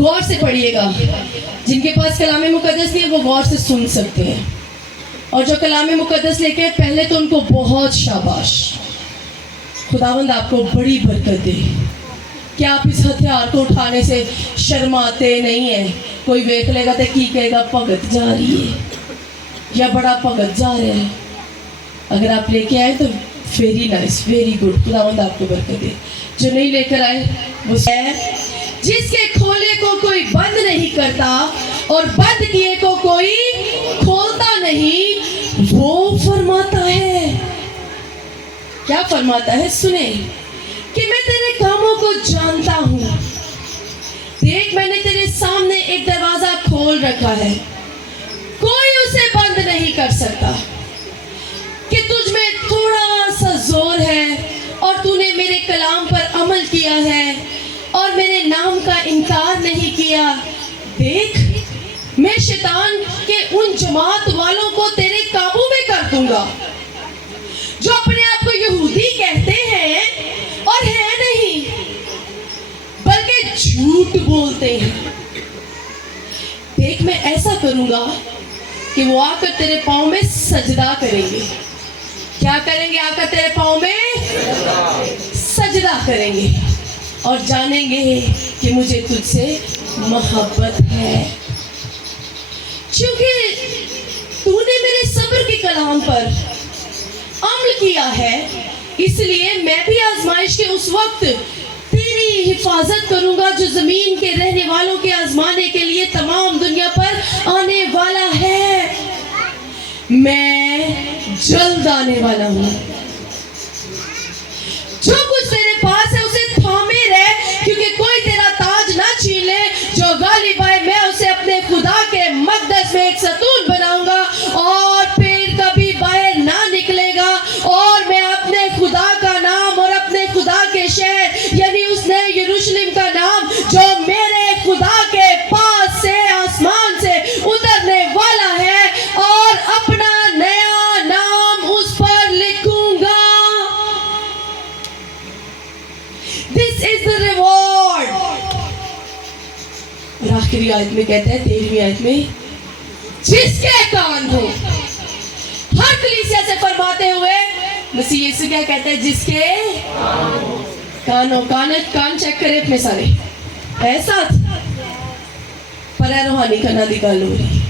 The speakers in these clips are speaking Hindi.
गौर से पढ़िएगा। जिनके पास कलाम मुकद्दस नहीं है वो गौर से सुन सकते हैं, और जो कलाम मुकद्दस लेके पहले तो उनको बहुत शाबाश। खुदावंद आपको बड़ी बरकत दे कि आप इस हथियार को उठाने से शर्माते नहीं हैं। कोई देख लेगा तो की कहेगा भगत जा रही है या बड़ा भगत जा रहा है। अगर आप लेके आए तो वेरी नाइस, वेरी गुड। खुदावंद आपको बरकत दे। जो नहीं लेकर आए वो है जिसके खोले को कोई बंद नहीं करता और बंद किए को कोई खोलता नहीं। वो फरमाता है, क्या फरमाता है? सुने कि मैं तेरे कामों को जानता हूं। देख, मैंने तेरे सामने एक दरवाजा खोल रखा है, कोई उसे बंद नहीं कर सकता। कि तुझ में थोड़ा सा जोर है और तूने मेरे कलाम पर अमल किया है और मेरे नाम का इनकार नहीं किया। देख, मैं शैतान के उन जमात वालों को तेरे काबू में कर दूंगा जो अपने आप को यहूदी कहते हैं और है नहीं, बल्कि झूठ बोलते हैं। देख, मैं ऐसा करूंगा कि वो आकर तेरे पांव में सजदा करेंगे। क्या करेंगे? आकर तेरे पांव में सजदा करेंगे और जानेंगे कि मुझे तुझसे मोहब्बत है। क्योंकि तूने मेरे सब्र के कलाम पर अमल किया है, इसलिए मैं भी आजमाइश के उस वक्त तेरी हिफाजत करूंगा जो जमीन के रहने वालों के आजमाने के लिए तमाम दुनिया पर आने वाला है। मैं जल्द आने वाला हूं। जो कुछ तेरे पास है उसे थामे रह, क्योंकि कोई तेरा ताज ना छीन ले। जो गालिब आए मैं उसे अपने खुदा के मकदस में एक सतून बनाऊंगा और फिर कभी बाहर ना निकलेगा। और मैं अपने खुदा का नाम और अपने खुदा के शहर यानी उस नए यरूशलेम का नाम जो मेरे खुदा के पास से आसमान से उतरने वाला है और अपना नया नाम उस पर लिखूंगा। This is the reward. और आखिरी आयत में कहते हैं, 13वीं आयत में, जिसके कान हो। हर कलीसिया से फरमाते हुए मसीह यीशु क्या कहते हैं? जिसके कान हो। कान चेक करें अपने सारे, ऐसा पर रूहानी काना दी गल हो रही।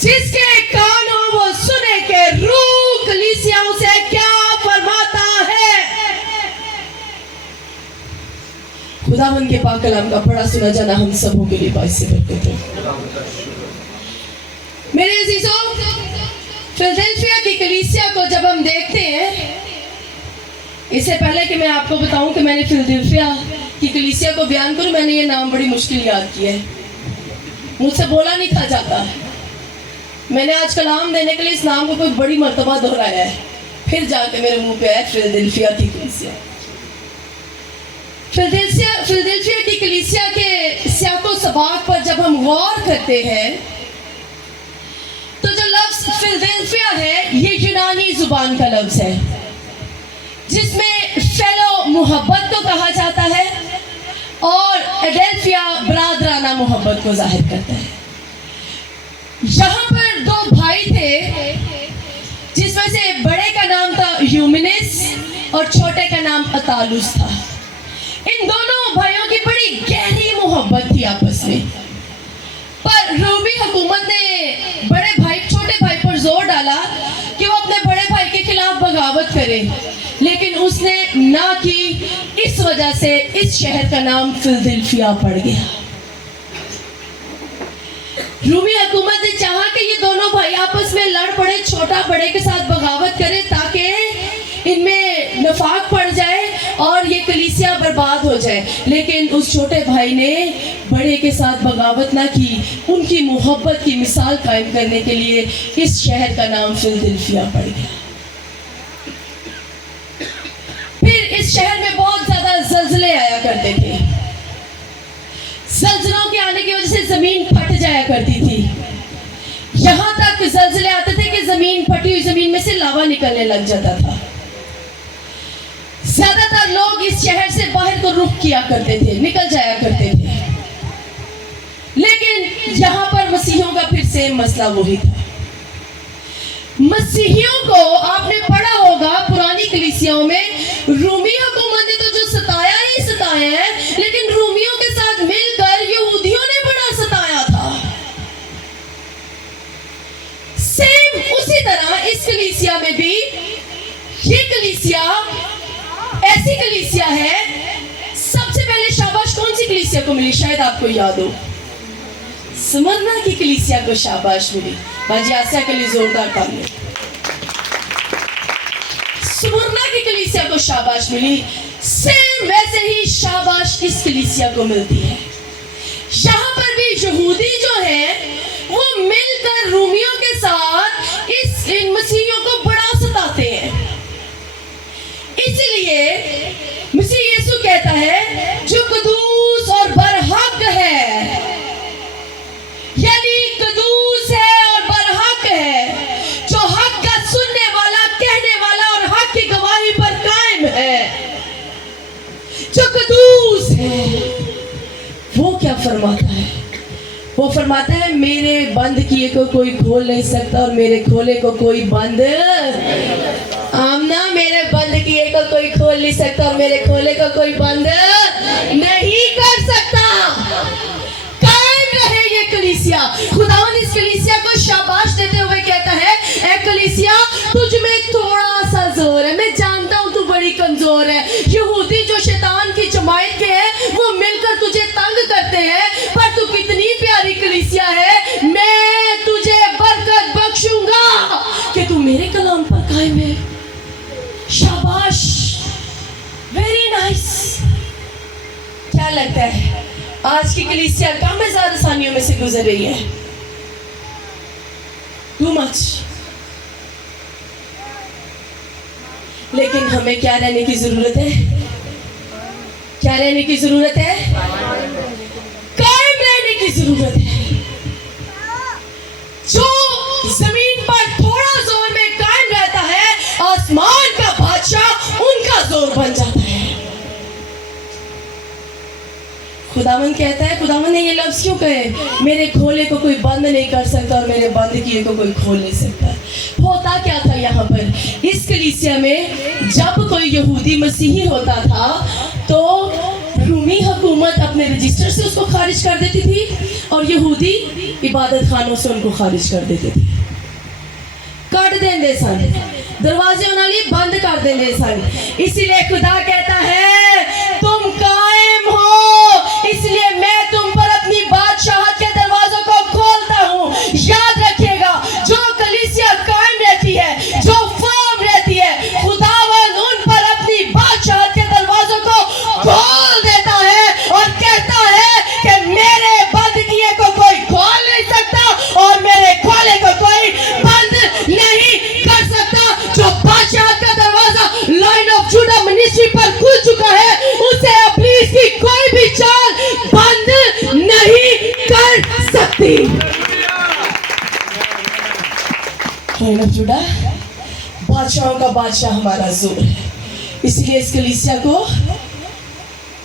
जिसके कान हो वो सुने के रूह कलीसियाओं से क्या फरमाता है। खुदावन के पाक कलाम का बड़ा सुना जाना हम सबों के लिए बाइस से बरकत हो। मेरे अजीजों, फिलडेल्फिया की कलीसिया को जब हम देखते हैं, इससे पहले कि मैं आपको बताऊं कि मैंने फिलडेल्फिया की कलीसिया को बयान करूं, मैंने ये नाम बड़ी मुश्किल याद किया है, मुझसे बोला नहीं था जाता। मैंने आज कलाम देने के लिए इस नाम को कोई बड़ी मर्तबा दोहराया है, फिर जाके मेरे मुंह पे आया फिलडेल्फिया की कलीसिया। फिलडेल्फिया की कलीसिया के सियाको सबाक पर जब हम गौर करते हैं तो जो लफ्ज फिलडेल्फिया है ये यूनानी जुबान का लफ्ज है, जिसमें फेलो मोहब्बत को कहा जाता है और एडेल्फिया बरादराना मोहब्बत को जाहिर करता है। यहाँ पर दो भाई थे, जिसमें से बड़े का नाम था यूमिनिस और छोटे का नाम अतालुस था। इन दोनों भाइयों की बड़ी गहरी मोहब्बत थी आपस में, पर रोमी हुकूमत ने बड़े भाई छोटे भाई पर जोर डाला कि वो अपने बड़े भाई के खिलाफ बगावत करे, लेकिन उसने ना की। इस वजह से इस शहर का नाम फिलडेल्फिया पड़ गया। रूमी हुकूमत ने चाहा कि ये दोनों भाई आपस में लड़ पड़े, छोटा बड़े के साथ बगावत करे ताकि इनमें नफाक पड़ जाए और ये कलीसिया बर्बाद हो जाए, लेकिन उस छोटे भाई ने बड़े के साथ बगावत ना की। उनकी मोहब्बत की मिसाल कायम करने के लिए इस शहर का नाम फिलडेल्फिया पड़ गया। फिर इस शहर में बहुत ज्यादा जल्जले आया करते थे। जल्जलों के आने की वजह से जमीन फट जाया करती थी। यहां तक जल्जले आते थे कि जमीन फटी हुई जमीन में से लावा निकलने लग जाता था। ज्यादातर लोग इस शहर से बाहर को रुख किया करते थे, निकल जाया करते थे। सेम मसला वही था। मसीहियों को आपने पढ़ा होगा पुरानी कलीसियाओं में, रूमी हुकूमत ने तो जो सताया ही सताया है, लेकिन रूमियों के साथ मिलकर यहूदियों ने बड़ा सताया था। सेम उसी तरह इस कलीसिया में भी, ये कलीसिया ऐसी कलीसिया है। सबसे पहले शाबाश कौन सी कलीसिया को मिली, शायद आपको याद हो, स्मरना की कलीसिया को शाबाश मिली। बाजी आसिया के लिए जोरदार तालियां। स्मरना की कलीसिया को शाबाश मिली, सेम वैसे ही शाबाश इस कलीसिया को मिलती है। यहाँ पर भी यहूदी जो है वो मिलकर रूमियों के साथ इन मसीहियों को बड़ा सताते हैं। इसलिए मसीह यीशु कहता है जो कदूस और बरहक है, यानी कदूस है और बरहक है, जो हक का सुनने वाला, कहने वाला और हक की गवाही पर कायम है, जो कदूस है, वो क्या फरमाता है? वो फरमाता है मेरे बंद किए को कोई खोल नहीं सकता और मेरे खोले को कोई बंद, आमना, मेरे बंद किए को कोई खोल नहीं सकता और मेरे खोले को कोई बंद नहीं कर सकता। कायम रहे ये कलीसिया। खुदावन इस कलीसिया को शाबाश देते हुए कहता है, ए कलीसिया तुझ में थोड़ा सा जोर है, मैं जानता हूं तू बड़ी कमजोर है। यहूदी जो शैतान की जमात के हैं वो मिलकर तुझे तंग करते हैं, पर तू कितनी प्यारी कलीसिया है, मैं तुझे बरकत बख्शूंगा कि तू मेरे कलाम पर कायम है। शाबाश, वेरी नाइस। क्या लगता है आज की कलीसिया कम में ज्यादा आसानियों में से गुजर रही है? Too much. लेकिन हमें क्या रहने की जरूरत है? क्या रहने की जरूरत है? कायम रहने की जरूरत है। जो जमीन पर थोड़ा जोर में कायम रहता है, आसमान का बादशाह उनका जोर बन जाता है। खुदावन कहता है, खुदावन ने ये लफ्ज क्यों कहे, मेरे खोले को कोई बंद नहीं कर सकता और मेरे बंद किए को कोई खोल नहीं सकता। होता क्या था यहाँ पर इस कलीसिया में, जब कोई यहूदी मसीही होता था तो रूमी हुकूमत अपने रजिस्टर से उसको खारिज कर देती थी और यहूदी इबादत खानों से उनको खारिज कर देते थे, कट देंगे सन, दरवाजे उन्होंने बंद कर देंगे सन। इसीलिए खुदा कहता है तुम कायम हो, इसलिए मैं तुम पर अपनी बादशाहत के दरवाजों को खोलता हूँ। याद रखिएगा, जो कलीसिया कायम रहती है, जो फर्म रहती है, खुदावन उन पर अपनी बादशाहत के दरवाजों को खोल देता है और कहता है कि मेरे बंद किए को कोई खोल नहीं सकता और मेरे खोले को कोई बंद नहीं कर सकता। जो बादशाह का दरवाजा लाइन ऑफ जूडा मिनिस्ट्री पर खुल चुका है, उसे इब्लीस की कोई भी चाल बंद नहीं कर सकती। लाइन ऑफ जूडा, बादशाहों का बादशाह हमारा जोर है। इसलिए इस कलीसिया को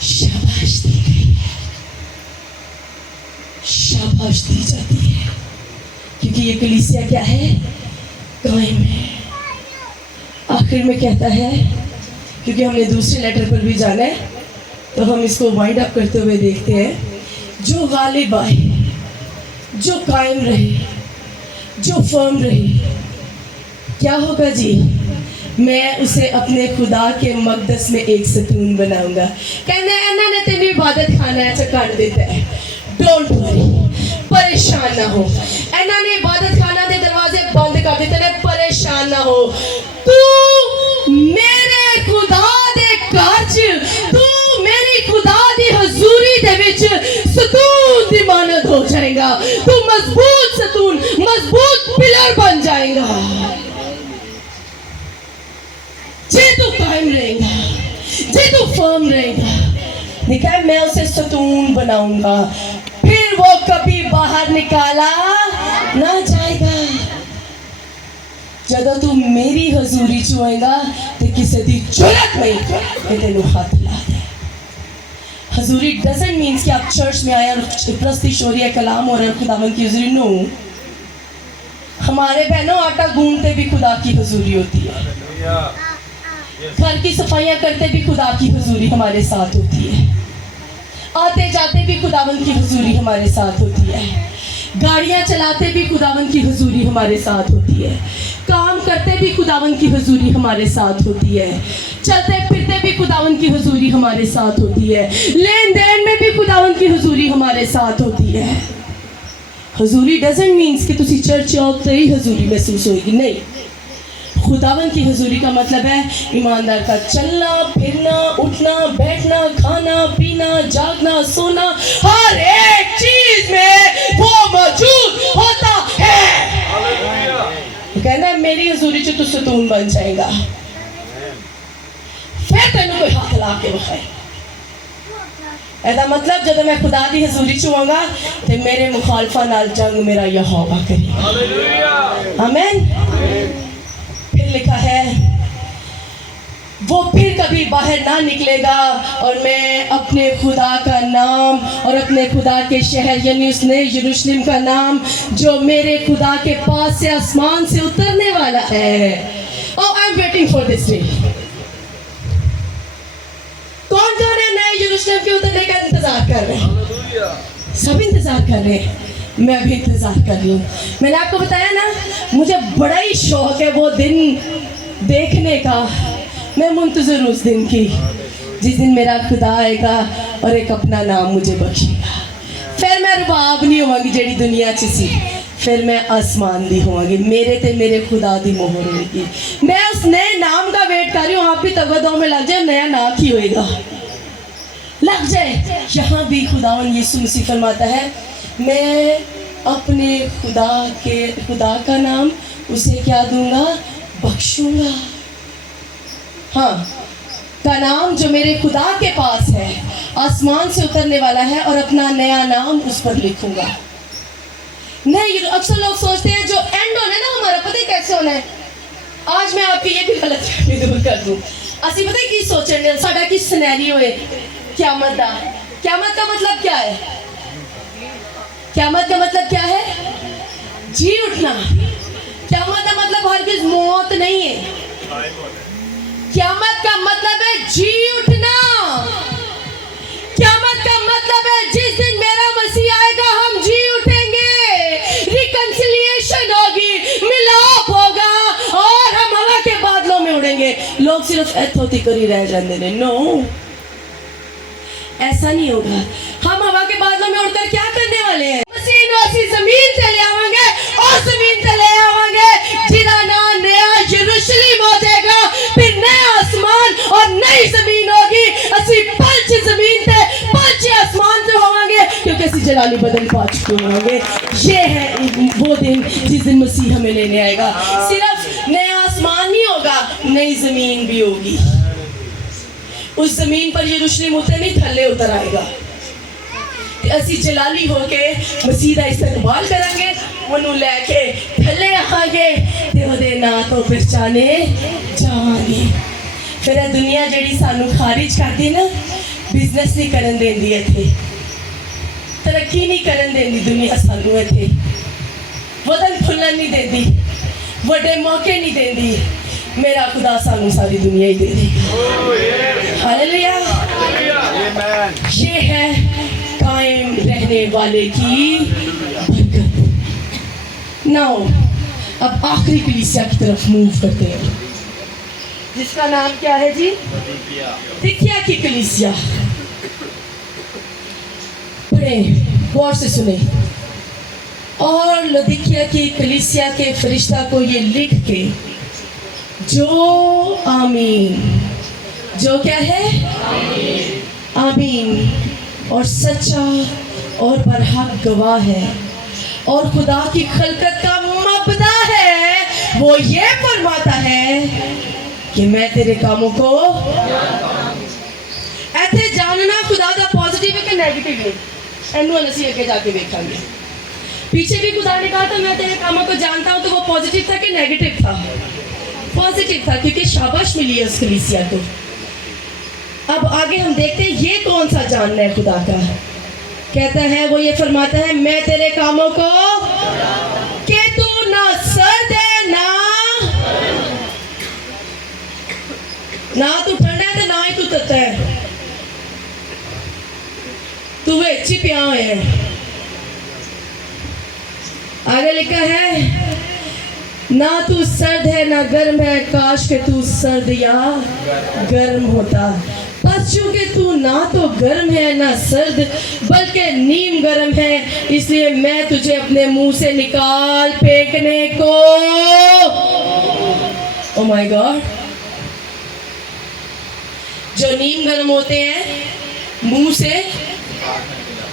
शाबाश दी गई है, शाबाश दी जाती है, क्योंकि ये कलीसिया क्या है? कायम है। आखिर में कहता है, क्योंकि हमने दूसरे लेटर पर भी जाना है तो हम इसको वाइंड अप करते हुए देखते हैं, जो गालिब आए, जो कायम रहे, जो फर्म रहे, क्या होगा जी? मैं उसे अपने खुदा के मकदस में एक सतून बनाऊंगा। कहना है ना ने तेरी इबादत खाना है कर देता है, डोंट वरी, परेशान ना हो। ऐना ने इबादत खाना दे दरवाजे बंद कर देते हैं, परेशान ना हो। तू मेरे खुदा दे घर च, तू मेरी खुदा दी हजूरी दे विच सतून दी मानद हो जाएगा। तू मजबूत सतून, मजबूत पिलर बन जाएगा जे तू कायम रहेगा, जे तू फर्म रहेगा। देखा, मैं उसे सतून बनाऊंगा, फिर वो कभी बाहर निकाला ना जाएगा। जब तू मेरी हजूरी च होएगा तो किसी की जरूरत नहीं कि तेनू हाथ ला दे। हजूरी डजंट मीन्स कि आप चर्च में आए और प्रस्तिश हो रही है, कलाम हो रहा है खुदावन की हजूरी। नो, हमारे बहनों आटा गूंदते भी खुदा की हुजूरी होती है, घर की सफाइयां करते भी खुदा की हुजूरी हमारे साथ होती है, आते जाते भी खुदावन की हुजूरी हमारे साथ होती है, गाड़ियां चलाते भी खुदावन की हुजूरी हमारे साथ होती है, काम करते भी खुदावन की हुजूरी हमारे साथ होती है, चलते फिरते भी खुदावन की हुजूरी हमारे साथ होती है, लेन देन में भी खुदावन की हुजूरी हमारे साथ होती है। हुजूरी डजंट मीन्स कि तुसी चर्च आओ तो ही हुजूरी महसूस होगी, नहीं। खुदावन की हुजूरी का मतलब है ईमानदार का चलना फिरना, उठना बैठना, खाना पीना, जागना सोना, हर एक चीज में वो मौजूद होता है। कहना मेरी हुजूरी च तू सुकून बन जाएगा, फिर तेन कोई हाथ ला के बखाए। ऐसा मतलब जब मैं खुदा दी हुजूरी च होवांगा ते मेरे मुखालफा नाल जंग मेरा यहोवा करेगा। आमीन। लिखा है वो फिर कभी बाहर ना निकलेगा और मैं अपने खुदा का नाम और अपने खुदा के शहर यानी उसने यरूशलेम का नाम जो मेरे खुदा के पास से आसमान से उतरने वाला है। Oh I am waiting for this day. कौन कौन है नए यरूशलेम के उतरने का इंतजार कर रहे हैं? सब इंतजार कर रहे हैं, मैं भी इंतजार कर रही हूँ। मैंने आपको बताया ना मुझे बड़ा ही शौक है वो दिन देखने का। मैं मुंतज़िर उस दिन की जिस दिन मेरा खुदा आएगा और एक अपना नाम मुझे बख्शेगा। फिर मैं रुबाब नहीं होवांगी जेड़ी दुनिया च सी, फिर मैं आसमान दी होवांगी, मेरे ते मेरे खुदा दी मोहर होगी। मैं उस नए नाम का वेट कर रही हूँ। आप भी तगदों में लग जाए, नया नाम ही होएगा, लग जाए। यहाँ भी खुदावन यीशु मसीह फरमाता है मैं अपने खुदा का नाम उसे क्या दूंगा? बख्शूंगा। हाँ, का नाम जो मेरे खुदा के पास है, आसमान से उतरने वाला है और अपना नया नाम उस पर लिखूंगा। नहीं, अक्सर लोग सोचते हैं जो एंड होना है ना हमारा, पता है कैसे होना है? आज मैं आपकी ये भी गलतफहमी दूर कर दूं। असि पता है की सोचने साडा की सिनेरियो है क़यामत दा। क़यामत का मतलब क्या है? क़यामत का मतलब क्या है? जी उठना। क़यामत का मतलब हरगिज़ मौत नहीं है। क़यामत का मतलब है जी उठना। क़यामत का मतलब है जिस दिन मेरा मसीह आएगा हम जी उठेंगे, रिकंसिलिएशन होगी, मिलाप होगा और हम हवा के बादलों में उड़ेंगे। लोग सिर्फ एथोती करी रह जाते हैं। नो, ऐसा नहीं होगा। हम हवा के बादलों में उड़कर क्या करने वाले हैं? मसीह जमीन से ले आवांगे और जमीन से ले आवांगे जिना ना नया यरूशलेम हो जाएगा, फिर नया आसमान और नई जमीन होगी। असि पलच जमीन से पलच आसमान से होवांगे क्योंकि असि जलाली बदल पा चुके होंगे। ये है वो दिन जिस दिन मसीह हमें लेने आएगा। सिर्फ नया आसमान नहीं होगा, नई जमीन भी होगी। उस जमीन पर यरूशलेम उतर नहीं, थल्ले उतर आएगा। असी जलाली होके मसीह दा इस्तकबाल करांगे, उन्हों लैके थल्ले आवांगे ते ओदे नां तो पहचाने जावांगे। फिर दुनिया जेड़ी सानू खारिज करदी ना, बिजनेस नहीं करन देंदी इत्थे, तरक्की नहीं करन देंदी दुनिया सानू इत्थे, वतन खुलन नहीं देंदी, बड़े मौके नहीं देंदी। मेरा खुदा सानू सारी दुनिया ही दे देगा। हालेलुया। ये है कायम रहने वाले की बरकत। नाउ अब आखिरी कलीसिया की तरफ मूव करते हैं जिसका नाम क्या है जी? लदीकिया की कलीसिया। पढ़े, गौर से सुने। और लदीकिया की कलीसिया के फरिश्ता को ये लिख के जो आमीन, जो क्या है? आमीन और सच्चा और बरहक गवाह है और खुदा की खलकत का मबदा है, वो ये फरमाता है कि मैं तेरे कामों को ऐसे जानना खुदा का पॉजिटिव है कि नेगेटिव है, एनू असी आगे जाके देखेंगे। पीछे भी खुदा ने कहा था मैं तेरे कामों को जानता हूँ, तो वो पॉजिटिव था कि नेगेटिव था? पॉजिटिव था, क्योंकि शाबाश मिली है उस कलीसिया को। अब आगे हम देखते हैं ये कौन सा जानना है खुदा का। कहता है वो ये फरमाता है मैं तेरे कामों को कि तू ना ना तू ठंडा है ना ही तू तत्ता है, तू विच ही पिया होया है। आगे लिखा है ना तू सर्द है ना गर्म है, काश के तू सर्द या गर्म होता। बस चूंकि तू ना तो गर्म है ना सर्द बल्कि नीम गर्म है, इसलिए मैं तुझे अपने मुंह से निकाल फेंकने को। ओ माय गॉड, जो नीम गर्म होते हैं मुंह से,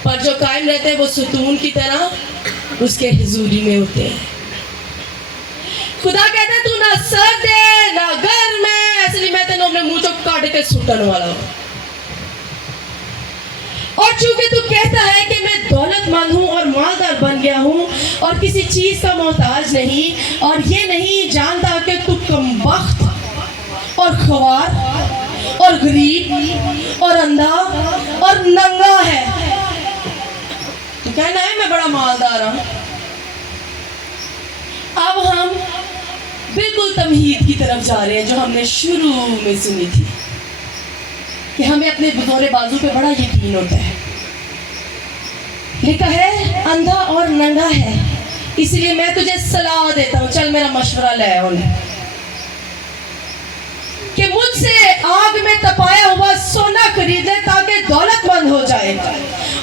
पर जो कायम रहते हैं वो सुतून की तरह उसके हुजूरी में होते हैं। खुदा कहता है तू ना सर्द है ना गर्म है, इसलिए मैं तेन अपने मुंह चो काट के सुटन वाला हूं। और चूंकि तू कहता है कि मैं दौलतमंद हूं और मालदार बन गया हूं और किसी चीज का मोहताज नहीं, और ये नहीं जानता कि तू कमबख्त और ख्वार और गरीब और अंधा और नंगा है, तो कहना है मैं बड़ा मालदार हूं। अब हम बिल्कुल तमहीद की तरफ जा रहे हैं जो हमने शुरू में सुनी थी कि हमें अपने बतौर बाजू पे बड़ा यकीन होता है। लिखा है अंधा और नंगा है, इसलिए मैं तुझे सलाह देता हूं, चल मेरा मशवरा ले कि मुझसे आग में तपाया हुआ सोना खरीद ले ताकि दौलतमंद हो जाए,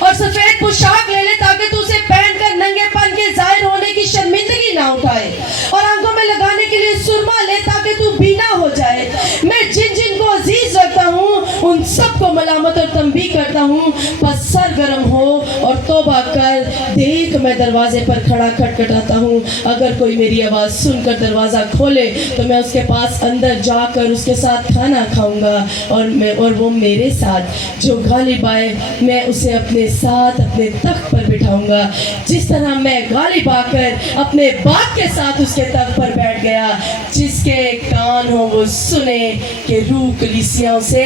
और सफेद पोशाक ले ले ताकि तू उसे पहनकर नंगेपन के जाहिर होने की शर्मिंदगी ना उठाए, और आंखों में लगाने के लिए सुरमा ले ताकि तू बीना हो जाए। मैं जिन जिन को अजीज रखता हूँ उन सबको मलामत और तंबीह करता हूँ, बस सरगर्म हो और तौबा कर। देख मैं दरवाजे पर खड़ा खटखटाता हूँ, अगर कोई मेरी आवाज़ सुनकर दरवाज़ा खोले तो मैं उसके पास अंदर जाकर उसके साथ खाना खाऊंगा और वो मेरे साथ। जो गालिब आए मैं उसे अपने साथ अपने तख्त पर बिठाऊंगा, जिस तरह मैं गालिब आकर अपने बाप के साथ उसके तख्त पर बैठ गया। जिसके कान हो वो सुने कि रूह कलीसियाओं से,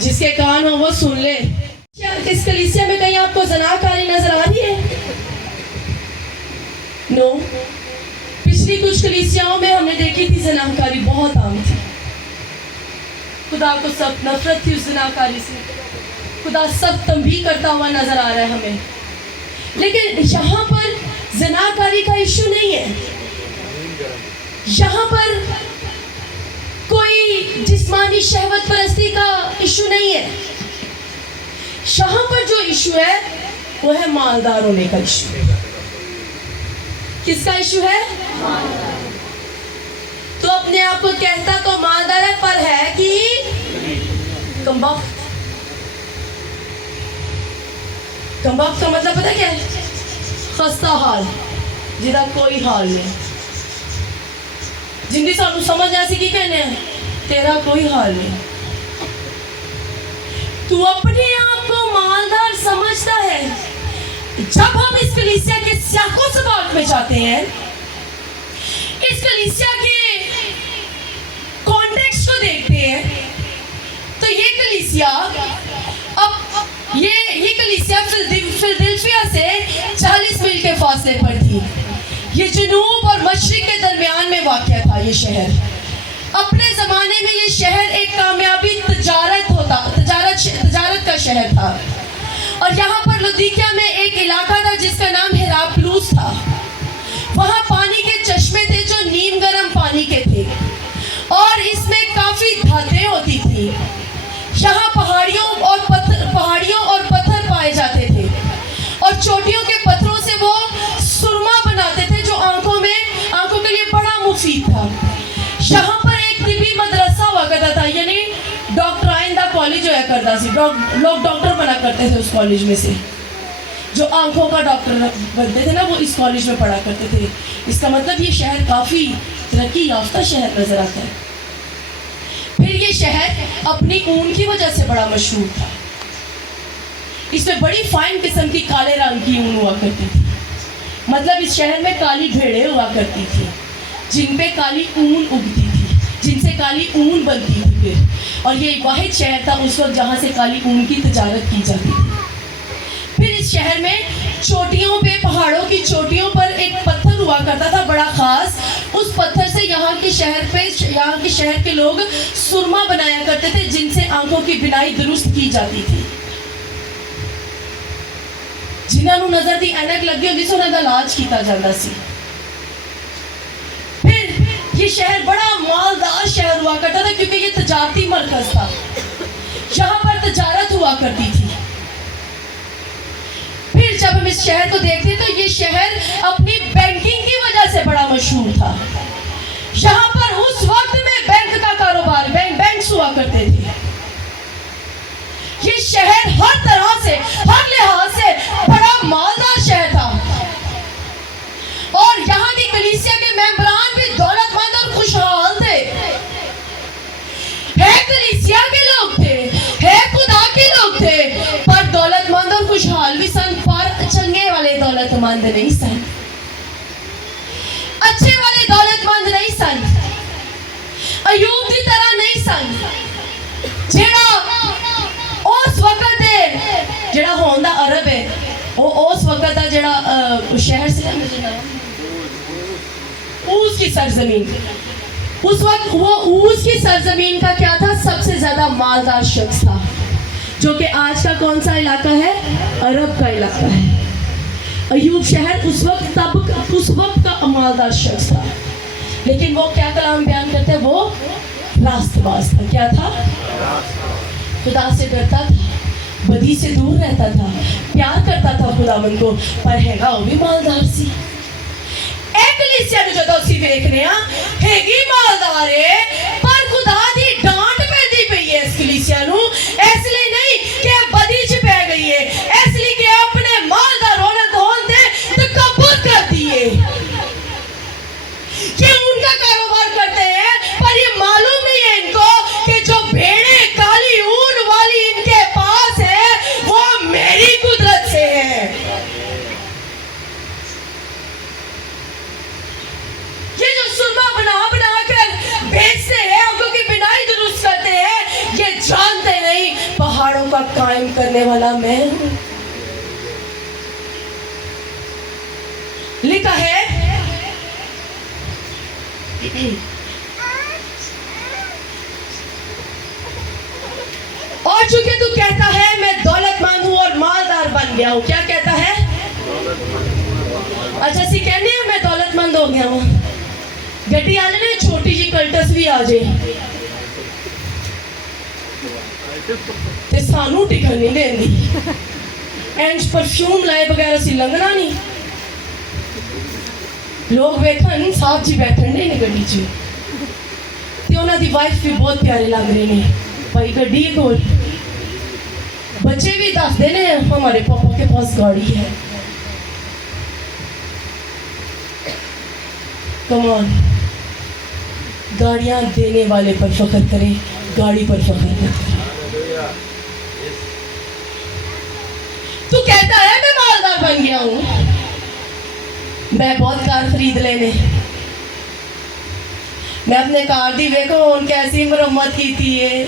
जिसके कान हो वो सुन ले। क्या इस कलीसिया में कहीं आपको ज़नाकारी नजर आ रही है? नो। पिछली कुछ कलीसियाओं में हमने देखी थी ज़नाकारी बहुत आम थी, खुदा को सब नफरत थी उस ज़नाकारी से, खुदा सब तंबीह करता हुआ नजर आ रहा है हमें। लेकिन यहाँ पर ज़नाकारी का इशू नहीं है, यहाँ पर कोई जिस्मानी शहवत परस्ती का इशू नहीं है। यहाँ पर जो इशू है वो है मालदार होने का इशू। किसका इशू है? तो अपने आप को कहता तो मालदार है, पर है कि कमबख्त। कमबख्त का मतलब पता क्या है? खस्ता हाल, जिदा कोई हाल नहीं, जिंदी सानू समझ आ सी की कहने हैं तेरा कोई हाल नहीं। तू अपने आप को मालदार समझता है। जब हम इस कलीसिया के स्याको सबाक में जाते हैं, इस कलीसिया के कॉन्टेक्स्ट को देखते हैं, तो ये कलीसिया अब ये कलीसिया फिलदिल्फिया से 40 मील के फासले पर थी। ये जनूब और मशरिक के दरमियान में वाक़या था। ये शहर अपने ज़माने में ये शहर एक कामयाबी तजारत का शहर था, और यहाँ पर लुदीकिया में एक इलाका था जिसका नाम हेराक्लूस था। वहाँ पानी के चश्मे थे जो नीम गर्म पानी के थे, और इसमें काफ़ी धातें होती थी। यहाँ पहाड़ियों और पत्थर पाए जाते थे, और चोटियों के पत्थरों से वो सुरमा बनाते थे जो आंखों के लिए बड़ा मुफीद था। यहाँ पर एक तिबी मदरसा हुआ करता था, यानी डॉक्टर आइंदा कॉलेज होया करता सी। लोग डॉक्टर बना करते थे उस कॉलेज में से, जो आंखों का डॉक्टर बनते थे ना, वो इस कॉलेज में पढ़ा करते थे। इसका मतलब ये शहर काफ़ी तरक्की याफ्ता शहर नज़र आता है। फिर ये शहर अपनी ऊन की वजह से बड़ा मशहूर था। इसमें बड़ी फाइन किस्म की काले रंग की ऊन हुआ करती थी, मतलब इस शहर में काली भेड़ें हुआ करती थी जिन पे काली ऊन उगती थी, जिनसे काली ऊन बनती थी फिर। और ये वाहिद शहर था उस वक्त जहाँ से काली ऊन की तजारत की जाती थी। फिर इस शहर में चोटियों पे, पहाड़ों की चोटियों पर एक पत्थर हुआ करता था बड़ा ख़ास, उस पत्थर से यहाँ के शहर के लोग सुरमा बनाया करते थे, जिनसे आंखों की बिनाई दुरुस्त की जाती थी। जिन्होंने नजर की ऐनक लगी होगी सो उन्होंने इलाज किया जाता सी। फिर ये शहर बड़ा मालदार शहर हुआ करता था, क्योंकि ये तजारती मरकज था, यहाँ पर तजारत हुआ करती थी। फिर जब हम इस शहर को देखते तो ये शहर अपनी बैंकिंग की वजह से बड़ा मशहूर था। यहाँ पर उस वक्त में बैंक का कारोबार, बैंक हुआ करते थे। ये शहर हर तरह से, हर लिहाज से बड़ा मालदार शहर था, और यहाँ की कलीसिया के मेंबरान भी दौलतमंद और खुशहाल थे। है कलीसिया के लोग थे, है खुदा के लोग थे, पर दौलतमंद और खुशहाल भी सन, पर चंगे वाले दौलतमंद नहीं सन, अच्छे वाले दौलतमंद नहीं सन, अयूब की तरह नहीं सन, जेड़ा उस वक्त है, जेड़ा होंदा अरब है, वो उस वक्त का जेड़ा शहर से उसकी सरजमीन, उस वक्त वो उसकी सरजमीन का क्या था, सबसे ज्यादा मालदार शख्स था, जो कि आज का कौन सा इलाका है, अरब का इलाका है। अयूब शहर उस वक्त का मालदार शख्स था, लेकिन वो क्या कलाम बयान करते हैं, वो रास्तबाज था। क्या था? खुदा से डरता था, बदी से दूर रहता था, प्यार करता था खुदावन को, पर हैगा वो भी मालदार सी। कलीसिया जो तुसी देख रहे हैगी मालदार है, पर खुदा दी डांट पैदी पई है इस कलीसिया नू, इसलिए नहीं कि बदी च पै गई है, इसलिए कि अपने मालदार होने तकब्बुर कर दिए, कि उनका कारोबार करते हैं, पर ये मालूम नहीं है इनको कि जो भेड़े काली ऊन वाली इनके पास है, वो मेरी कुदरत से है। ये जो सुरमा बना कर बेचते हैं, आंखों की बिनाई दुरुस्त करते हैं, ये जानते नहीं पहाड़ों का कायम करने वाला मैं हूं। लिखा है और चूंकि तू कहता है मैं दौलतमंद हूं और मालदार बन गया हूं, क्या कहता है? अच्छा सी कहने हैं मैं दौलतमंद हो गया हूं, गड्डी आ जाए, छोटी जी कल्टस भी आ जाए, ते सानू टिकन नहीं देंदी, एंड परफ्यूम लाए बगैर असी लंघना नहीं। लोग वेखन साहब जी बैठन ने गड्डी च, ते उन्हां दी वाइफ भी बहुत प्यारे लग रहे ने, भाई गड्डी कोल, बच्चे भी दसते ने हमारे पापा के पास गाड़ी है। कमान, गाड़ियां देने वाले पर फख्र करें, गाड़ी पर फख्र न करें। तू कहता है मैं मालदार बन गया हूं, मैं बहुत कार खरीद लेने, मैं अपने कार दी वेखो हुन कैसी मरम्मत की थी है,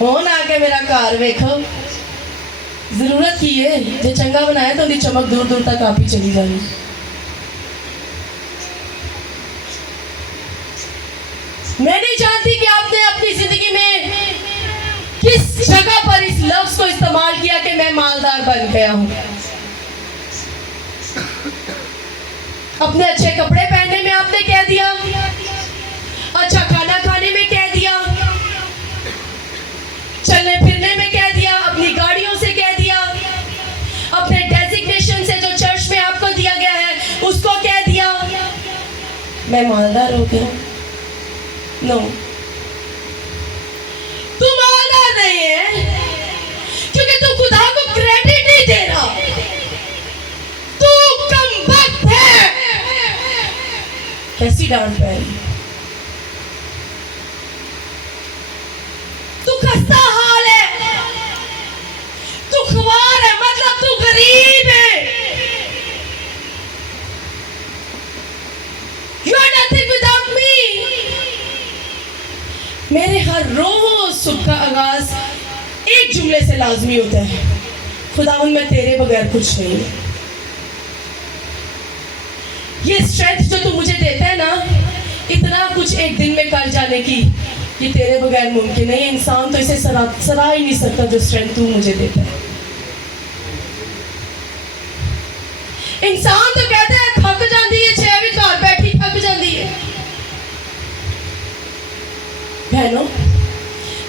हुन आके मेरा कार वेखो, जरूरत की है, जो चंगा बनाया तो उनकी चमक दूर दूर तक आप ही चली जानी। मैं नहीं जानती कि आपने अपनी जिंदगी में किस जगह पर इस लफ्ज को इस्तेमाल किया कि मैं मालदार बन गया हूं। अपने अच्छे कपड़े पहनने में आपने कह दिया, अच्छा खाना खाने में कह दिया, चलने फिरने में कह दिया, अपनी गाड़ियों से कह दिया, अपने डेजिग्नेशन से जो चर्च में आपको दिया गया है उसको कह दिया, मैं मालदार हो गया। नो, तू मालदार नहीं है, क्योंकि तू खुदा को क्रेडिट नहीं दे रहा, तू कमबख्त है। कैसी डांट पै रही, तू खस्ता हाल है, तू ख्वार है, मतलब तू गरीब है, you are nothing without me। मेरे हर रोज सुबह का आगाज एक जुमले से लाजमी होता है, खुदावन मैं तेरे बगैर कुछ नहीं हूं। ये स्ट्रेंथ जो तू मुझे देता है ना, इतना कुछ एक दिन में कर जाने की, ये तेरे बगैर मुमकिन है। ये इंसान तो इसे सरा ही नहीं सकता जो स्ट्रेंथ तू मुझे देता है। इंसान तो कहता है थक जाती है, 6 भी घर बैठी थक जाती है। बहनों,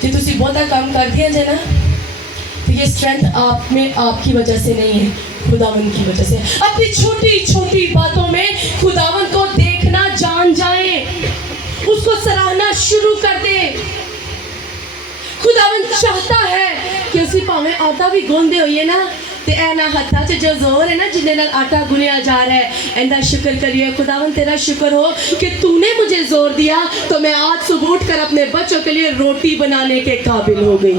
जो तुसी बहुता काम कर दिया जे ना, तो ये स्ट्रेंथ आप में आपकी वजह से नहीं है, खुदावन की वजह से। अपनी छोटी छोटी बातों में खुदावन को देखना जान जाए, उसको सराहना शुरू कर दे। खुदावन चाहता है कि उसी भावें आटा भी गोंदे होइए ना, ते ऐना हत्था च जो जोर है ना जिन्ने नाल आटा गुनिया जा रहा है, इंदा शुक्र करिए। खुदावन तेरा शुक्र हो कि तूने मुझे जोर दिया तो मैं आज सुबह उठ कर अपने बच्चों के लिए रोटी बनाने के काबिल हो गई।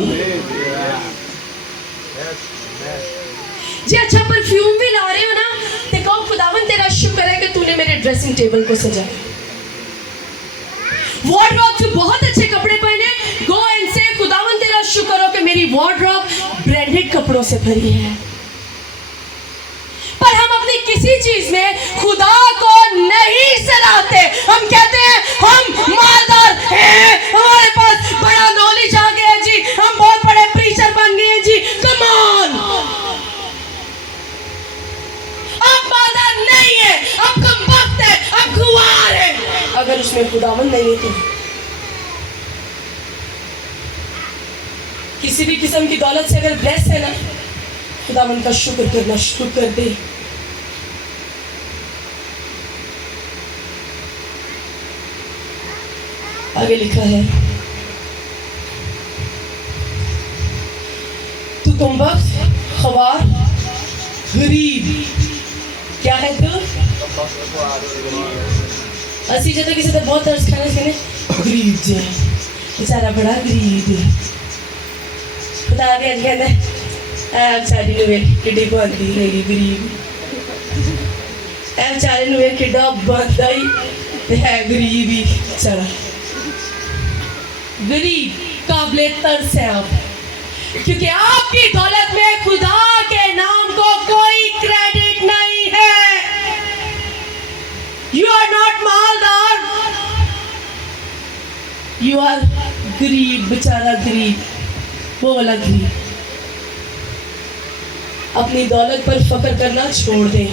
जी अच्छा परफ्यूम भी ला रहे हो ना, ते कहो खुदावन तेरा शुक्र है कि तूने मेरे ड्रेसिंग टेबल को सजाया। वार्डरोब से बहुत अच्छे कपड़े पहने, गो एंड से खुदावन तेरा शुक्र हो कि मेरी वार्डरोब ब्रांडेड कपड़ों से भरी है। पर हम अपनी किसी चीज में खुदा को नहीं सराहते। हम कहते हैं हम मालदार हैं, हमारे पास बड़ा नॉलेज आ गया जी, हम बहुत बड़े प्रीचर बन गए जी। कम ऑन, अब मालदार नहीं है, अब कम वक्त है, अब खुआर है। अगर उसमें खुदावन नहीं है तो किसी भी किस्म की दौलत से अगर ब्लेस है ना, खुदावन का शुक्र करना शुरू कर दे। आगे लिखा है, तू कमबख्त, ख्वार, गरीब, क्या है तू? असी जब किसी बहुत तरस खाने गरीब जो बेचारा बड़ा गरीब है। खुदा भी अज कहता बेचारी कि बनती है गरीब, बेचारे कि बनता ही है गरीब ही बेचारा। गरीब काबिले तरस है आप, क्योंकि आपकी दौलत में खुदा के नाम को कोई क्रेडिट नहीं है। यू आर नॉट मालदार, यू आर गरीब, बेचारा गरीब, वो वाला गरीब। अपनी दौलत पर फख्र करना छोड़ दें।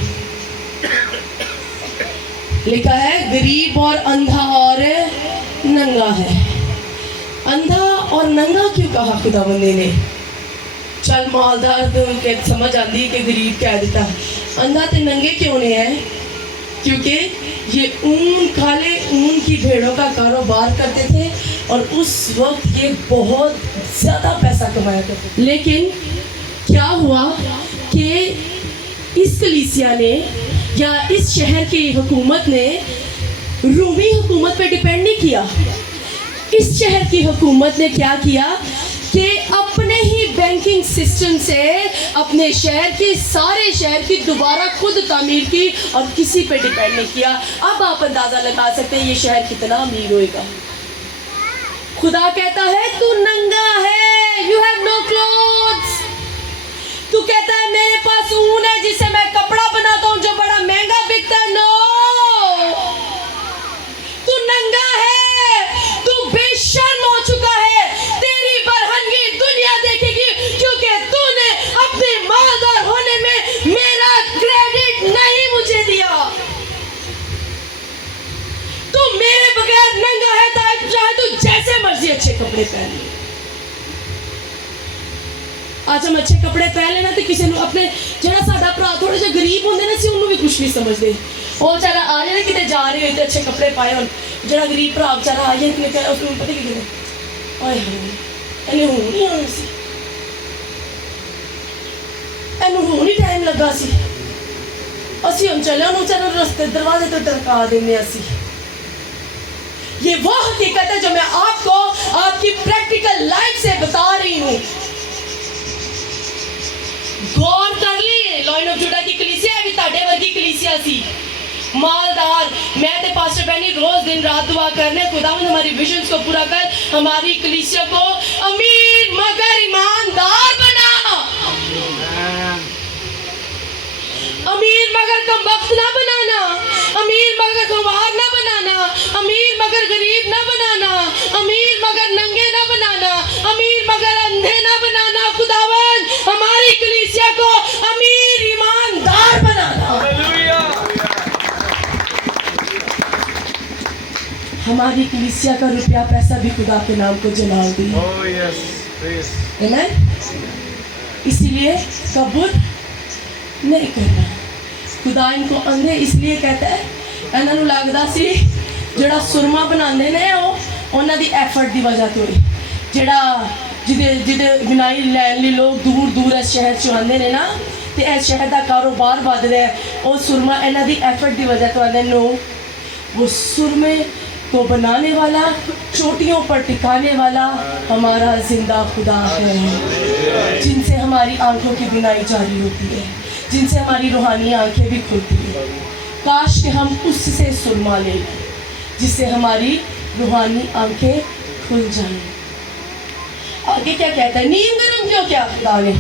लिखा है गरीब और अंधा और नंगा है। अंधा और नंगा क्यों कहा खुदावंद ने? चल मालदार तो समझ आती कि गरीब कह देता, अंधा तो नंगे क्यों नहीं है? क्योंकि ये ऊन, काले ऊन की भेड़ों का कारोबार करते थे और उस वक्त ये बहुत ज़्यादा पैसा कमाया करते। लेकिन क्या हुआ कि इस कलीसिया ने या इस शहर की हुकूमत ने रूमी हुकूमत पे डिपेंड नहीं किया। इस शहर की हुकूमत ने क्या किया कि अपने ही बैंकिंग सिस्टम से अपने शहर की, सारे शहर की दोबारा खुद तामीर की और किसी पे डिपेंड नहीं किया। अब आप अंदाज़ा लगा सकते हैं ये शहर कितना अमीर होएगा। खुदा कहता है तू नंगा है, यू हैव नो क्लोथ्स। तू कहता है मेरे पास ऊन है जिससे मैं कपड़ा बनाता हूँ जो बड़ा महंगा बिकता है। नो, तू नंगा है, तू बेशर्म हो चुका है। तेरी बरहनगी दुनिया देखेगी क्योंकि तूने अपने मालदार होने में मेरा क्रेडिट नहीं मुझे दिया। तू मेरे बगैर नंगा है, चाहे तू जैसे मर्जी अच्छे कपड़े पहन ले। आज हम अच्छे कपड़े पहन लेना तो किसी अपने जरा साडा भरा थोड़े जे गरीब होंगे ना, उन्होंने भी कुछ नहीं समझते। वो बेचारा आ जाए कि जा रहे हो तो अच्छे कपड़े पाए हो, जरा गरीब भरा बेचारा आ जाए उसमें पता कि हूँ नहीं टाइम लगा सी, असी हम चले बेचारा रस्ते दरवाजे तो टरका देने। असी ये वो हकीकत है जो मैं आपको आपकी प्रैक्टिकल लाइफ से बता रही हूँ। गौर कर ली, लॉयन ऑफ जुडा की कलीसिया है भी ताड़े वर्गी कलीसिया सी मालदार। मैं ते पास्टर बहनी रोज दिन रात दुआ करने, खुदावंद हमारी विजन्स को पूरा कर, हमारी कलीसिया को अमीर मगर ईमानदार बना। अमीर मगर कमबख्त ना बनाना, अमीर अमीर मगर गरीब ना बनाना, अमीर मगर नंगे ना बनाना, अमीर मगर अंधे ना बनाना। खुदावन हमारी कलीसिया को अमीर ईमानदार बनाना। हमारी कलीसिया का रुपया पैसा भी खुदा के नाम को जलाल दिया। आमीन। इसीलिए कबूल नहीं करना। खुदा इनको अंधे इसलिए कहता है, ਇਹਨਾਂ ਨੂੰ ਲੱਗਦਾ ਸੀ ਜਿਹੜਾ ਸੁਰਮਾ ਬਣਾਉਂਦੇ ਨੇ ਉਹ ਉਹਨਾਂ ਦੀ ਐਫਰਟ ਦੀ ਵਜ੍ਹਾ ਤੋਂ ਹੀ, ਜਿਹੜਾ ਜਿਹਦੇ ਬਿਨਾਈ ਲੈਣ ਲਈ ਲੋਕ ਦੂਰ ਦੂਰ ਇਸ ਸ਼ਹਿਰ 'ਚ ਆਉਂਦੇ ਨੇ ਨਾ, ਤੇ ਇਸ ਸ਼ਹਿਰ ਦਾ ਕਾਰੋਬਾਰ ਵੱਧਦਾ ਹੈ, ਉਹ ਸੁਰਮਾ ਇਹਨਾਂ ਦੀ ਐਫਰਟ ਦੀ ਵਜ੍ਹਾ ਤੋਂ ਆਉਂਦੇ ਨੇ। वो सुरमे को बनाने वाला, चोटियों पर टिकाने वाला हमारा जिंदा खुदा है, जिनसे हमारी आंखों की बिनाई जारी होती है, जिनसे हमारी रूहानी आंखें भी खुलती है। काश कि हम उससे सुरमा लें जिससे हमारी रूहानी आंखें खुल जाएं। आगे क्या कहता है, नीम गरम क्यों क्या खुदा ने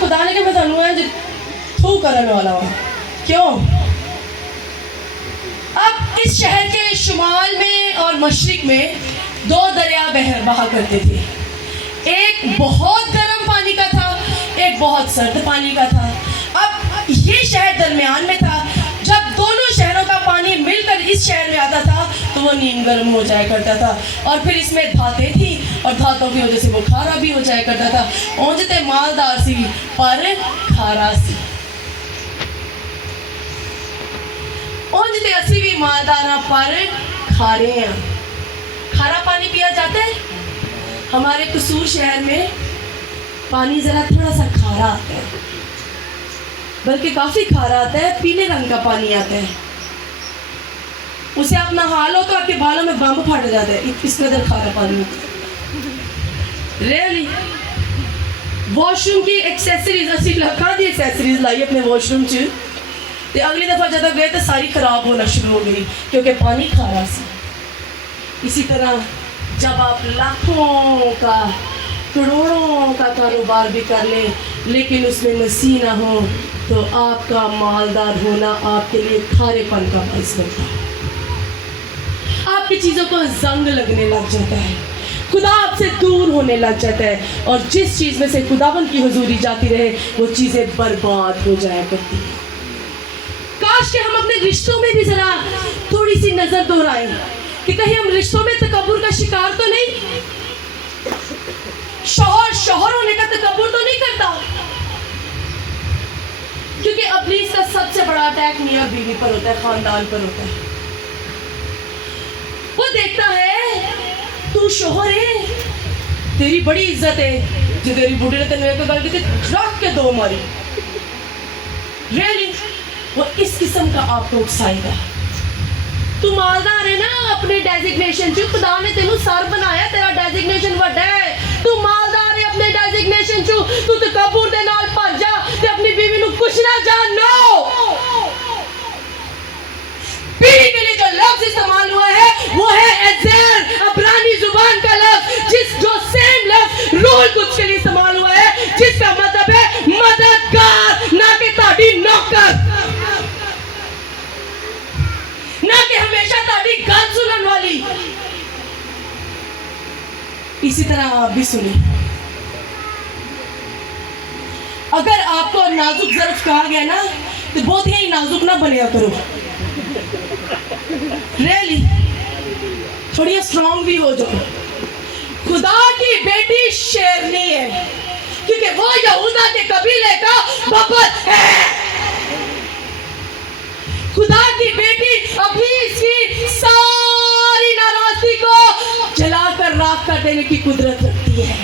खुदा ने मैं थानू है थू करने वाला हूँ क्यों। अब इस शहर के शुमाल में और मशरिक में दो दरिया बहा करते थे। एक बहुत गर्म पानी का था, एक बहुत सर्द पानी का था। अब ये शहर दरमियान में था। जब दोनों शहरों का पानी मिलकर इस शहर में आता था तो वो नीम गर्म हो जाया करता था, और फिर इसमें धातें थी और धातों की वजह से वो खारा भी हो जाया करता था। ओंजते मालदार सी पर खारा सी, ओंजते असी भी मालदार पर खारे हैं। खारा पानी पिया जाता है। हमारे कसूर शहर में पानी जरा थोड़ा सा खारा आता है, बल्कि काफी खारा आता है, पीले रंग का पानी आता है। उसे आप नहालो तो आपके बालों में बम फट जाता है, इस कदर खारा पानी। रियली वॉशरूम की एक्सेसरीज असि लखा दी एक्सेसरीज लाई अपने वॉशरूम च, ते अगली दफा जब गए तो सारी खराब होना शुरू हो गई क्योंकि पानी खारा सी। इसी तरह जब आप लाखों का करोड़ों का कारोबार भी कर ले लेकिन उसमें मसीह ना हो तो आपका मालदार होना आपके लिए खारेपन का बायस बनता है। आपकी चीज़ों को जंग लगने लग जाता है, खुदा आपसे दूर होने लग जाता है, और जिस चीज़ में से खुदावन की हुजूरी जाती रहे वो चीज़ें बर्बाद हो जाया करती हैं। काश कि हम अपने रिश्तों में भी जरा थोड़ी सी नजर दोहराएं कि कहीं हम रिश्तों में तकब्बुर का शिकार तो नहीं। शौहर होने का तकब्बुर तो नहीं करता, क्योंकि इब्लीस का सबसे बड़ा अटैक मियां बीवी पर होता है, खानदान पर होता है। वो देखता है तू शौहर है, तेरी बड़ी इज्जत है, जो तेरी बुढ़ी ने तेरे को गल की रख के दो मारी। रियली वो इस किस्म का आपको उकसाएगा। तू मालदार है ना अपने डेजिग्नेशन च, खुदा ने तेनू सर बनाया, तेरा डेजिग्नेशन वड्डा है। तू मालदार है अपने डेजिग्नेशन च, तू तकब्बुर दे नाल भज जा ते अपनी बीवी नू कुछ ना जान। नो, बीवी के लिए जो लफ्ज इस्तेमाल हुआ है वो है एज़ेर, अब्रानी जुबान का लफ्ज, जो सेम लफ्ज रूह कुछ के लिए इस्तेमाल हुआ है, जिसका मतलब है मददगार, ना कि ताड़ी नौकर, ना कि हमेशा ताड़ी गल सुनने वाली। इसी तरह आप भी सुने, अगर आपको नाजुक ज़र्फ कहा गया ना तो बहुत ही नाजुक ना बनिया करो। रियली थोड़ी स्ट्रॉन्ग भी हो जाओ। खुदा की बेटी शेरनी है क्योंकि वो यहूदा के कबीले का बबर है। खुदा की बेटी अभी इसकी सारी नाराजगी को जलाकर राख कर देने की कुदरत रखती है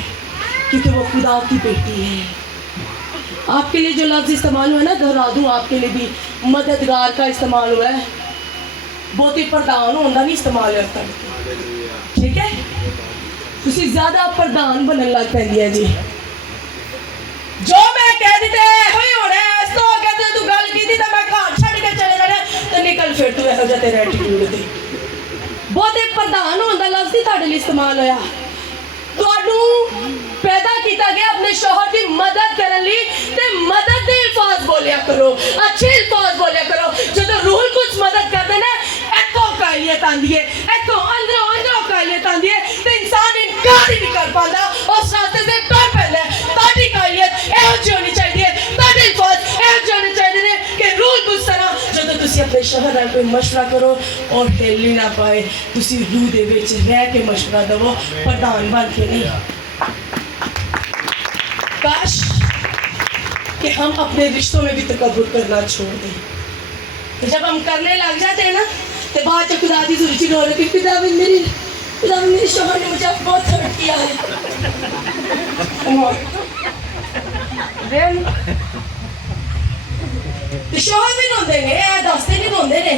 क्योंकि वो खुदा की बेटी है। आपके लिए जो लफ्ज इस्तेमाल हुआ है ना, दोहरा दूं आपके लिए भी, मददगार का इस्तेमाल हुआ है, बहुत ही प्रधान होना नहीं इस्तेमाल होता। ठीक है, तुसी ज्यादा प्रधान बनने लग पैंदी है जी। जो मैं कह देते होई होने तो कहते तू गल की थी तो मैं घर छड़ के चले जाने तो निकल फिर तू ऐसा जा तेरा एटीट्यूड दी। बहुत ही प्रधान होने का लफ्ज ही ਤੁਹਾਡੇ ਲਈ इस्तेमाल होया। ਤੁਹਾਨੂੰ पैदा किया गया अपने शौहर की मदद करने लिए, ते मदद के अल्फाज बोलिया करो, अच्छे अल्फाज बोलिया करो। जो रूह कुछ मदद करते ना, इतों कायलियत आती है, इतों अंदरों कायलियत आती है तो इंसान इनकार ही नहीं कर पाता, उस रास्ते से टुर पैंदा है। ताड़ी कायलियत इहो जी होनी चाहिए, ताड़े अल्फाज इहो जी होने चाहिए ने कि रूह कुछ तरह जो तुसी अपने शहर नाल कोई मशवरा करो और हिल ही ना पाए, तुसी रूह दे विच रह के मशवरा दवो, प्रधान बन के नहीं। काश कि हम अपने रिश्तों में भी तकब्बुर करना छोड़ दें। तो जब हम करने लग जाते हैं ना तो बाद में खुदा की रुचि हो रही है, खुदा भी मेरे शौहर ने मुझे बहुत हर्ट किया है। तो शौहर भी रोंदे ने, दसते नहीं रोंदे ने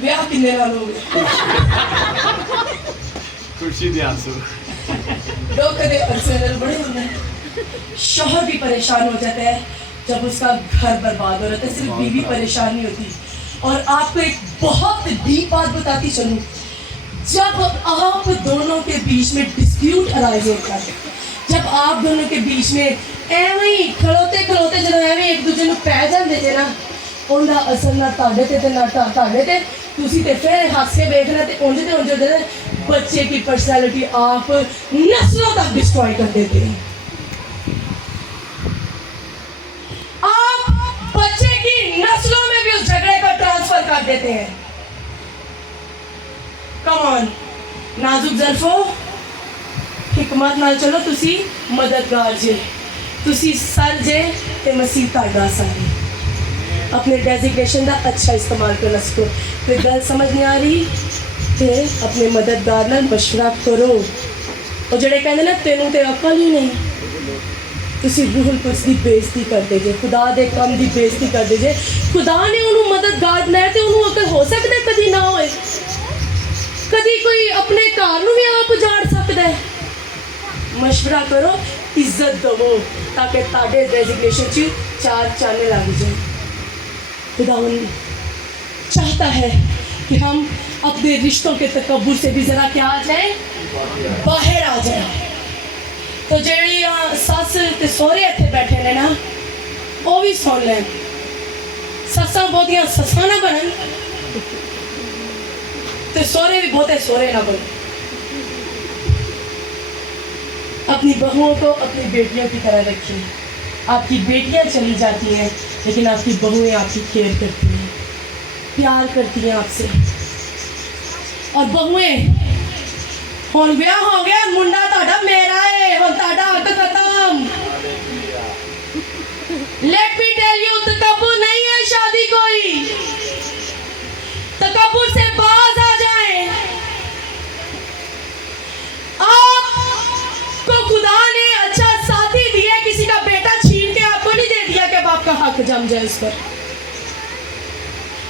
ब्याह किन्ने नाल हो गए, खुशी दे आंसू दुख दे आंसू बड़े होंदे हैं। शौहर भी परेशान हो जाता है जब उसका घर बर्बाद हो रहा है, सिर्फ बीवी परेशान नहीं होती। और आपको एक बहुत डीप बात बताती चलूं, जब आप दोनों के बीच में डिस्प्यूट अराइज होता है, जब आप दोनों के बीच में एवं ही खड़ोते जो एवं एक दूसरे को पै जाते थे ना, उनका असर ना ताड़े ते ना ताड़े ते, तुसी ते फिर हंस के देखना ते उंजे बच्चे की पर्सनैलिटी आप नस्लों तक डिस्ट्रॉय कर देते हैं। नस्लों में भी उस झगड़े को ट्रांसफर कर देते हैं। कम ऑन नाजुक ज़रफ़ो, हिकमत नाल चलो, तुसी मददगार जे, तुसी सर जे ते मसीह ताड़ा सारे। अपने डेजिग्नेशन का अच्छा इस्तेमाल करना सीखो। कोई गल समझ नहीं आ रही तो अपने मददगार नाल मशवरा करो। और जेड़े कहते ना तेनों ते अकल ही नहीं, तुसी रूहुल कुद्स की बेइज्जती करते जे, खुदा दे काम की बेइज्जती करते जे। खुदा ने उन्होंने मददगार बनाया तो उन्होंने अकल हो सकता है कभी ना होए, कभी कोई अपने घर नूं भी आप उजाड़ सकता है। मशवरा करो, इज्जत दवो ताकि ताड़े डेजिग्नेशन च चार चाने लग जाए। खुदा चाहता है कि हम अपने रिश्तों के तकब्बुर से भी जरा क्या आ जाए, बाहर आ जाए। तो जेड़ी सस ते सोहरे इत्थे बैठे ने ना, वो भी सुन लें, सस्सां बहुतियां सस्सां ना बनन ते सोहरे भी बहुते सोहरे ना बनन। अपनी बहुओं को अपनी बेटियों की तरह रखिए। आपकी बेटियां चली जाती हैं लेकिन आपकी बहुएं आपकी केयर करती हैं, प्यार करती हैं आपसे। और बहुएं हुण ब्याह हो गया, मुंडा तुहाडा मेरा है, हुण तुहाडा हक खत्म। लेट मी टेल यू, तकब्बुर नहीं है शादी कोई, तकब्बुर से बाज आ जाए। आपको खुदा ने अच्छा साथी दिया, किसी का बेटा छीन के आपको नहीं दे दिया कि बाप का हक जम जाए उस पर।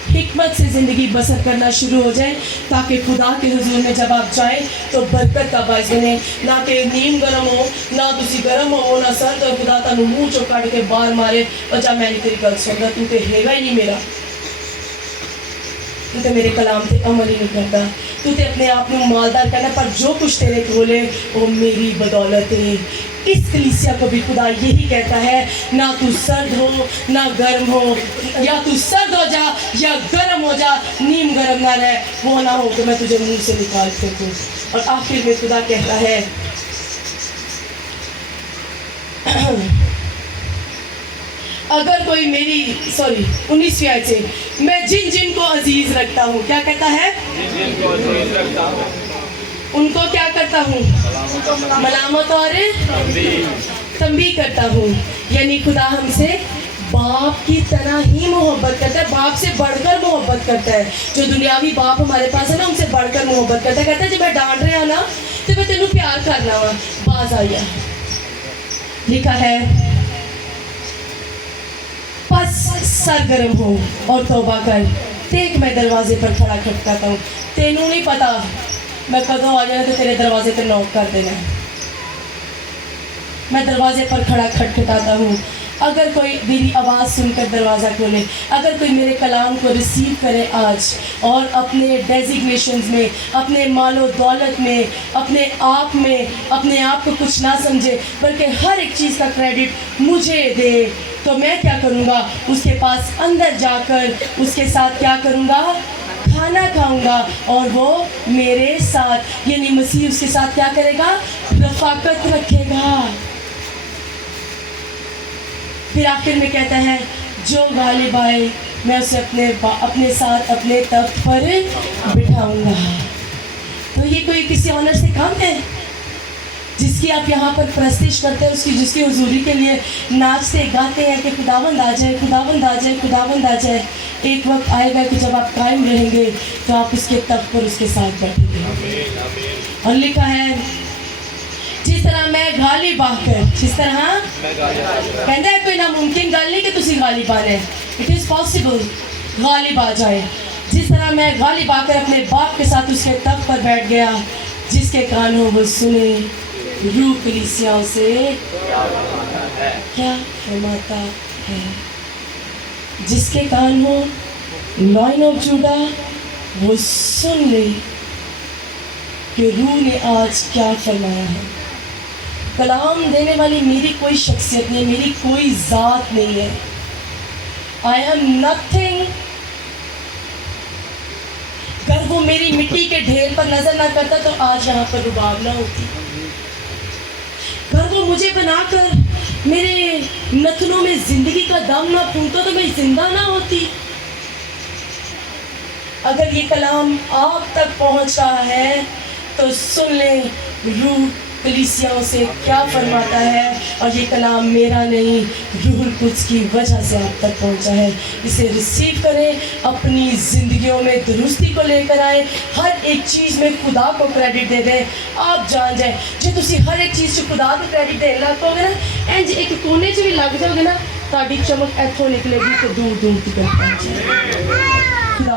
हिकमत से ज़िंदगी बसर करना शुरू हो जाए ताकि खुदा के हुजूर में जब आप जाएं तो बरकत का बाइस बने, ना कि नीम गर्म हो, ना तुसी गर्म हो, ना सर्द हो। खुदा तुहानू मुँह चो कट के बाहर मारे और जा मैं तेरी गल सुनदा, तू तो हैगा ही नहीं मेरा, तू तो मेरे कलाम से अमल ही नहीं करता, तू तो अपने आप को मालदार करना, पर जो कुछ तेरे कोले वो मेरी बदौलत है। इस कलीसिया को भी खुदा यही कहता है, ना तू सर्द हो ना गर्म हो, या तू सर्द हो जा या गर्म हो जा, नीम गर्म ना रहे, वो ना हो कि मैं तुझे मुंह से निकाल फेंकूं। और आखिर में खुदा कहता है अगर कोई मेरी 19वीं आयत से, मैं जिन जिन को अजीज रखता हूँ, क्या कहता है, उनको क्या करता हूँ, मलामत और तंबीह करता हूँ। यानी खुदा हमसे बाप की तरह ही मोहब्बत करता है, बाप से बढ़कर मोहब्बत करता है। जो दुनियावी बाप हमारे पास है ना, उनसे बढ़कर मोहब्बत करता है। कहता है जब मैं डांट रहा ना तो मैं तेनू प्यार करना वा, बाज आया। लिखा है बस सरगर्म हो और तौबा कर, देख मैं दरवाजे पर खड़ा खटकाता हूँ। तेनू नहीं पता मैं कदों आ जाना तो तेरे दरवाजे पर नॉक कर देना। मैं दरवाजे पर खड़ा खटखटाता हूँ। अगर कोई मेरी आवाज़ सुनकर दरवाज़ा खोले, अगर कोई मेरे कलाम को रिसीव करे आज और अपने डेजिग्नेशंस में, अपने मालो दौलत में, अपने आप में, अपने आप को कुछ ना समझे बल्कि हर एक चीज़ का क्रेडिट मुझे दे, तो मैं क्या करूँगा, उसके पास अंदर जाकर उसके साथ क्या करूँगा, खाना खाऊंगा और वो मेरे साथ, यानी मसीह उसके साथ क्या करेगा? रफाकत रखेगा। फिर आखिर में कहता है जो गालिब आए मैं उसे अपने साथ अपने तख्त पर बिठाऊंगा। तो ये कोई किसी ऑनर से कम है जिसकी आप यहाँ पर प्रस्तिश करते हैं, उसकी जिसकी हुजूरी के लिए नाचते गाते हैं कि खुदावंद आ जाए, खुदावंद आ जाए, खुदावंद आ जाए। एक वक्त आएगा कि जब आप कायम रहेंगे तो आप उसके तख्त पर उसके साथ बैठेंगे। और लिखा है जिस तरह मैं गालिब आकर, जिस तरह कहता है कोई नामुमकिन गल नहीं कि तुसी गालिब आना है, इट इज़ पॉसिबल गालिब आ जाए। जिस तरह मैं गालिब आकर अपने बाप के साथ उसके तख्त पर बैठ गया, जिसके कान हो वो सुने रूह कलीसियाओं से क्या फरमाता है। जिसके कान हो लाइन ऑफ जूडा वो सुन ले कि रूह ने आज क्या फरमाया है। कलाम देने वाली मेरी कोई शख्सियत नहीं, मेरी कोई ज़ात नहीं है। I am nothing. अगर वो मेरी मिट्टी के ढेर पर नजर ना करता तो आज यहाँ पर रुबाब ना होती। अगर वो मुझे बनाकर मेरे नथनों में जिंदगी का दम ना फूंकता तो मैं जिंदा ना होती। अगर ये कलाम आप तक पहुंच रहा है तो सुन ले रूह कलीसियाओं से क्या फरमाता है। और ये कलाम मेरा नहीं, रूहुल कुद्स की वजह से आप तक पहुंचा है। इसे रिसीव करें, अपनी ज़िंदगियों में दुरुस्ती को लेकर आए, हर एक चीज़ में खुदा को क्रेडिट दे दें। आप जान जाए जो तुसी हर एक चीज़ से खुदा को क्रेडिट देने लग पाओगे ना, इंज एक कोने च भी लग जाओगे ना, ताड़ी चमक इत्थों निकलेगी तो दूर दूर तक पहुंच जाएगी। खुदा